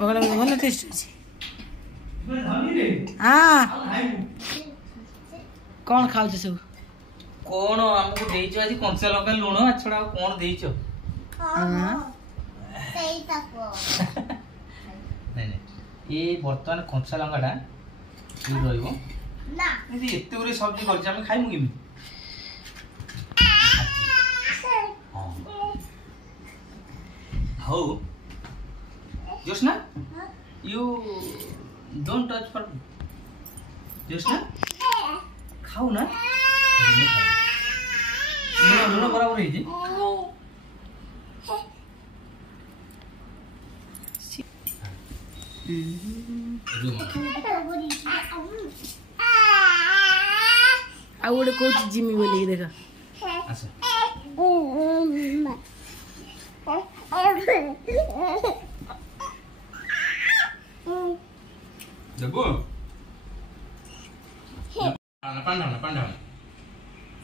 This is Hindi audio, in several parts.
पकड़ा भल टेस्ट अच्छे हाँ कौन खाऊ सब कौन हमको देइछ आज कंचा लंका लुण छड़ा कौन देइछ नहीं ये बर्तमान कंचा लंकाटा रहिबो ना एते गुरे सब्जी करछ हम खाइमु किमि how Joshna you don't touch for Joshna खाऊ ना लुण बराबर है जी आ गोटे कौन जिमी बोली देखा अच्छा Debu. Pandang.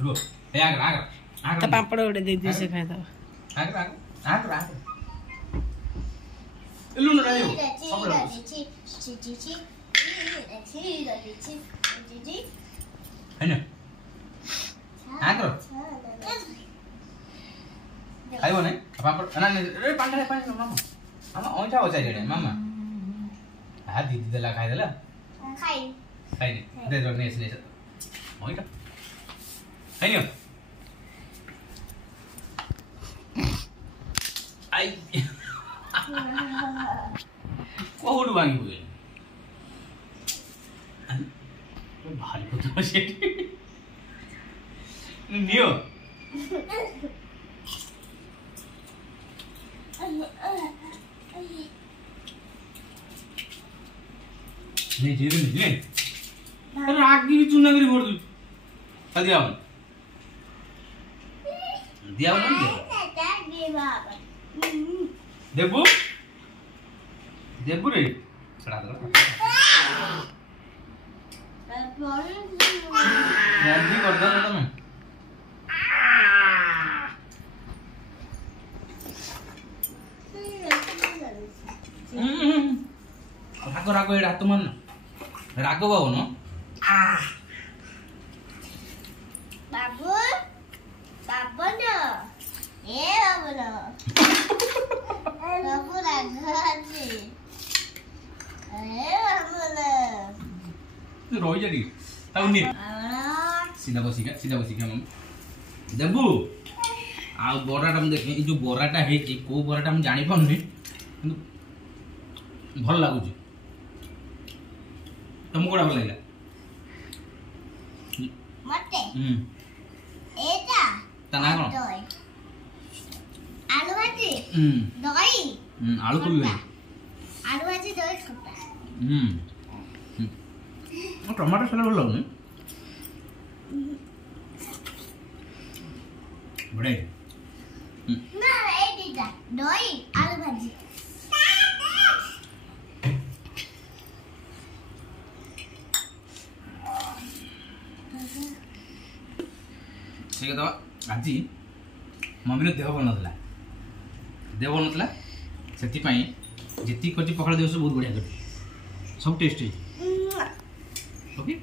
Lu. Agar. तो पापड़ उड़े दे दी से खाए तो आगर लू न रहियो हैन आगर खाइबो नै पापड़ ना रे पांडा मामा मामा ओइटा हो चाहिए मामा आ दीदी देला खाइ देला खाइ दे दो नेस ओइटा हैन आई कोड भांगी हुए भारी पता शेट नियो नहीं जेरे नहीं राग की चुना करी बोल दू दिया ना देबू देबू रे चढ़ा दो जल्दी कर दो तुम रागो एडा तुम रागो बाबू न बाबू बाबू न ए बाबू न बाबू रागो আছে ए बाबू न रोई जाडी ताऊ नी सीधा बसिका मम्मी देबू आ बोराटा हम देखे जो बोराटा है कि को बोराटा हम जानि पाउनी किंतु भल लागुची तुमको कोडा भल लागला मते एटा तना कोन आलू भाजी दही आलू पूरी आलू भाजी दही खट्टा टमाटर सलाद भल लागुनी बड़े ना ए दीदा दही आलू भाजी ठीक है तो आज मम्मी देह भल ना से जी कर पखाड़ दिवस बहुत बढ़िया कर सब टेस्ट ओके।